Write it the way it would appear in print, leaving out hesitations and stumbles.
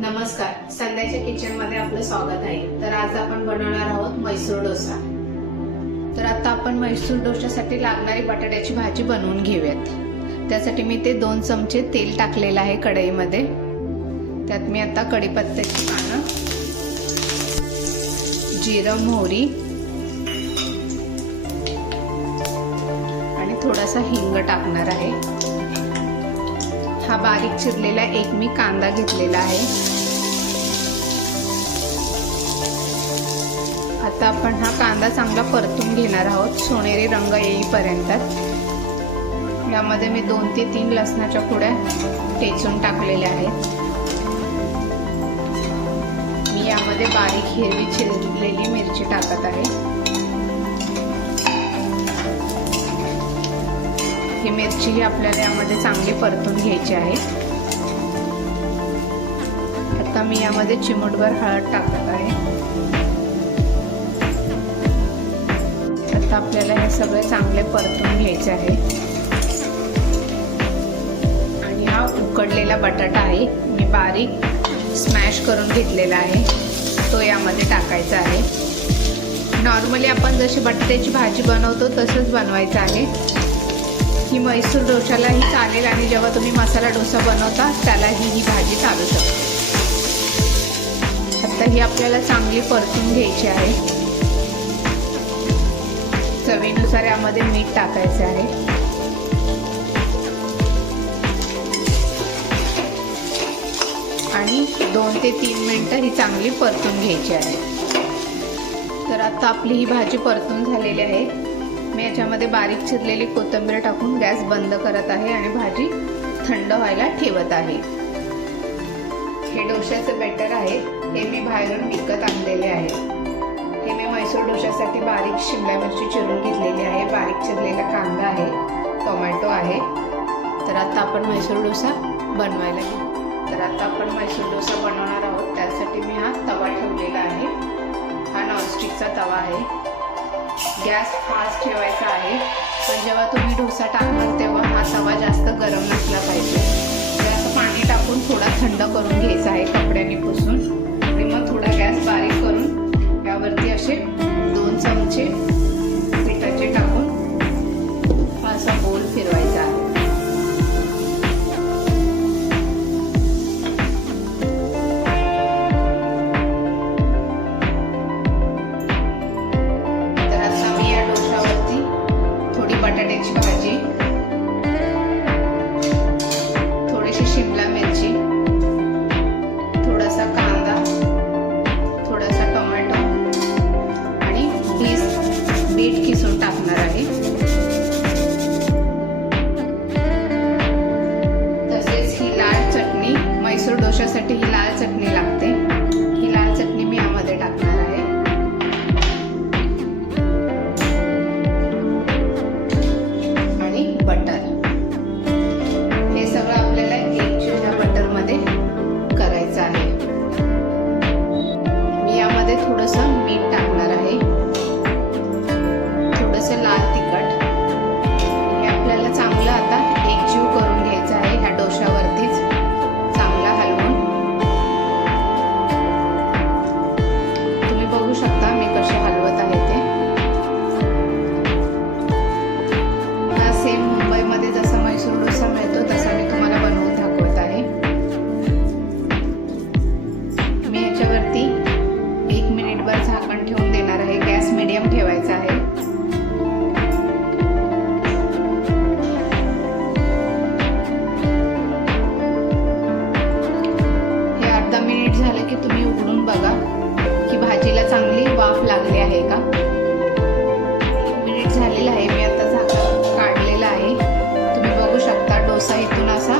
नमस्कार, संध्याच्या किचन मध्ये आपलं स्वागत आहे। तर आज आपण बनवणार आहोत मैसूर डोसा। तर आता आपण मैसूर डोशासाठी लागणारी बटाट्याची भाजी बनवून घेऊयात। त्यासाठी मी ते 2 चमचे तेल टाकलेलं आहे कढईमध्ये। त्यात मी आता कढीपत्त्याची पानं, जिरं, मोहरी आणि थोडासा हिंग टाकणार आहे। हा बारीक चिरलेला एक मी कांदा घेतलेला आहे। आता आपण हा कांदा चांगला परतून घेणार आहोत सोनेरी रंग येईपर्यंत। यामध्ये मी 2 ते 3 लसणाच्या कुड्या ठेचून टाकलेल्या आहेत। मी यामध्ये बारीक हिरवी चिरलेली मिरची टाकत आहे। ही मिरची ही आपल्याला यामध्ये चांगली परतून घ्यायची आहे। आता मी यामध्ये चिमूटभर हळद टाकत आहे। आता आपल्याला हे सगळे चांगले परतून घ्यायचे आहे। आणि हा उकडलेला बटाटा आहे, मी बारीक स्मॅश करून घेतलेला आहे, तो यामध्ये टाकायचा आहे। नॉर्मली आपण जशी बटाट्याची भाजी बनवतो तसंच बनवायचं आहे। ही मैसूर डोशालाही चालेल आणि जेव्हा तुम्ही मसाला डोसा बनवता त्यालाही ही भाजी चालू शकते। आता ही आपल्याला चांगली परतून घ्यायची आहे। चवीनुसार यामध्ये मीठ टाकायचे आहे। आणि 2 ते 3 मिनिटं ही चांगली परतून घ्यायची आहे। तर आता आपली ही भाजी परतून झालेली आहे। मी याच्यामध्ये बारीक चिरलेली कोथिंबीर टाकून गॅस बंद करत आहे आणि भाजी थंड व्हायला ठेवत आहे। हे डोशाचे बॅटर आहे, हे मी बाहेरून विकत आणलेले आहे। हे मी मैसूर डोशासाठी बारीक शिमला मिरची चिरून घेतलेली आहे, बारीक चिरलेला कांदा आहे, टोमॅटो आहे। तर आता आपण मैसूर डोसा बनवायला घेऊ। तर आता आपण मैसूर डोसा बनवणार आहोत। त्यासाठी मी हा तवा ठेवलेला आहे। हा नॉनस्टिकचा तवा आहे। गॅस फास्ट ठेवायचा आहे, पण जेव्हा तुम्ही डोसा टाकणार तेव्हा हा तवा जास्त गरम नसला पाहिजे। जास्त पाणी टाकून थोडा थंड करून घ्यायचा आहे कपड्याने पुसून, आणि मग थोडा गॅस बारीक करून यावरती असे 2 चमचे पिठाचे टाकून हा असा गोल फिरवायचा आहे। बटाट्याची भाजी, थोडीशी शिमला मिरची, थोडासा कांदा, थोडासा टोमॅटो आणि बीट किसून टाकणार आहे। तसेच ही लाल चटणी, मैसूर डोशासाठी ही लाल चटणी लागते, ही लाल चटणी मी यामध्ये टाकणार आहे। बटर, हे सगळं आपल्याला एकजीव बटर मध्ये करायचं आहे। मी यामध्ये थोडंसं मीठ टाकणार आहे, थोडंसं लाल तिखट। हे आपल्याला चांगलं आता एकजीव करून घ्यायचं आहे ह्या डोशावरतीच चांगला हलवून। तुम्ही बघू शकता मी कसे हलवत आहे ते। सेम मुंबईमध्ये जसा मैसूर डोसा मिळतो तसा मी तुम्हाला बनवून दाखवत आहे। मी याच्यावरती 1 मिनिटभर झाकण ठेवून देणार आहे। गॅस मीडियम ठेवायचा आहे। हे अर्धा मिनिट झालं की तुम्ही उघडून बघा की भाजीला चांगली वाफ लागली आहे का। 1 मिनिट झालेला आहे। मी आता झाकण काढलेला आहे। तुम्ही बघू शकता डोसा इथून असा